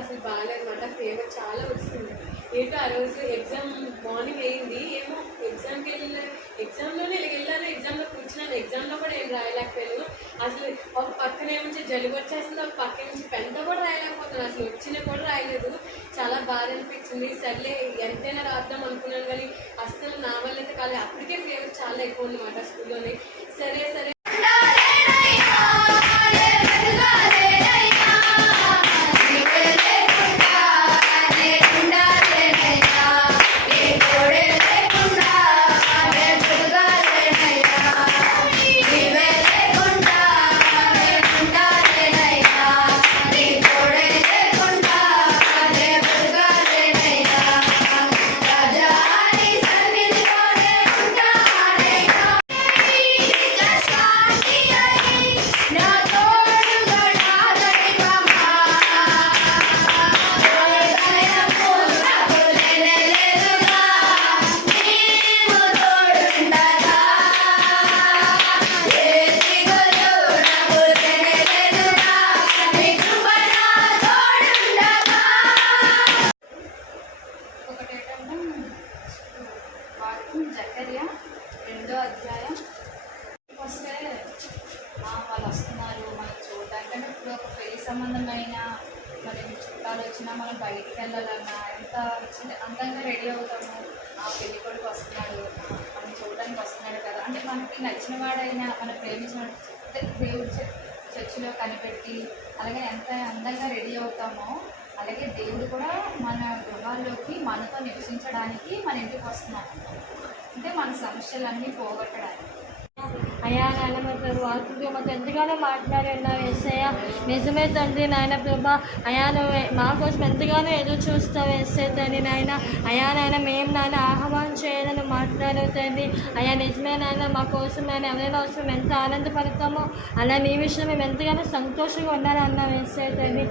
అసలు బాగాలేదన్నమాట. ఫీవర్ చాలా వస్తుంది. ఏంటో ఆ రోజు ఎగ్జామ్ మార్నింగ్ అయింది, ఏమో ఎగ్జామ్లోనే వెళ్ళాను, ఎగ్జామ్లో కూర్చున్నాను. ఎగ్జామ్లో కూడా ఏం రాయలేకపోయాను. అసలు ఒక పక్కన ఏమొచ్చి జలుబు వచ్చేస్తుంది, ఒక పక్క నుంచి పెన్తో కూడా రాయలేకపోతున్నాను. అసలు వచ్చినా కూడా రాయలేదు. చాలా బాధ అనిపించింది. సర్లే ఎంతైనా రాద్దాం అనుకున్నాను, కానీ అస్సలు నా వల్ల అయితే కాలేదు. అప్పటికే ఫీవర్ చాలా ఎక్కువ ఉందన్నమాట స్కూల్లోనే. సరే జకర్యా 2వ అధ్యాయం వస్తే వాళ్ళు వస్తున్నారు మనం చూడడానికి. అంటే ఇప్పుడు ఒక పెళ్లి సంబంధమైన మరి చుట్టాలు వచ్చినా మనం బయటికి వెళ్ళాలన్నా ఎంత అందంగా రెడీ అవుతాము. ఆ పెళ్లి కొడుకు వస్తున్నాడు, మనం చూడడానికి వస్తున్నాడు కదా, అంటే మనకి నచ్చిన వాడైనా మనం ప్రేమించిన దేవుడి చర్చిలో కనిపెట్టి అలాగే ఎంత అందంగా రెడీ అవుతామో, అలాగే దేవుడు కూడా మన గృహాల్లోకి మనతో నివసించడానికి మన ఇంటికి వస్తున్నాడు. అంటే మన సమస్యలన్నీ పోగొట్టడానికి. అయ్యా నాయన మా ప్రభు వాక్యంతో మాకు ఎంతగానో మాట్లాడున్నావు యేసయ్య. నిజమే తండ్రి నాయన ప్రభా. అయా నువ్వు మా కోసం ఎంతగానో ఎదురు చూస్తావు యేసయ్య తండ్రి నాయన. అయా నాయన మేము నాయన ఆహ్వానం చేయాలని మాట్లాడావు తండ్రి. అయా నిజమే నాయన మా కోసం నాయన ఎవరైనా అవసరం ఎంత ఆనందపడతామో అలా నీ విషయంలో మేము ఎంతగానో సంతోషంగా ఉండాలన్నావు యేసయ్య తండ్రి.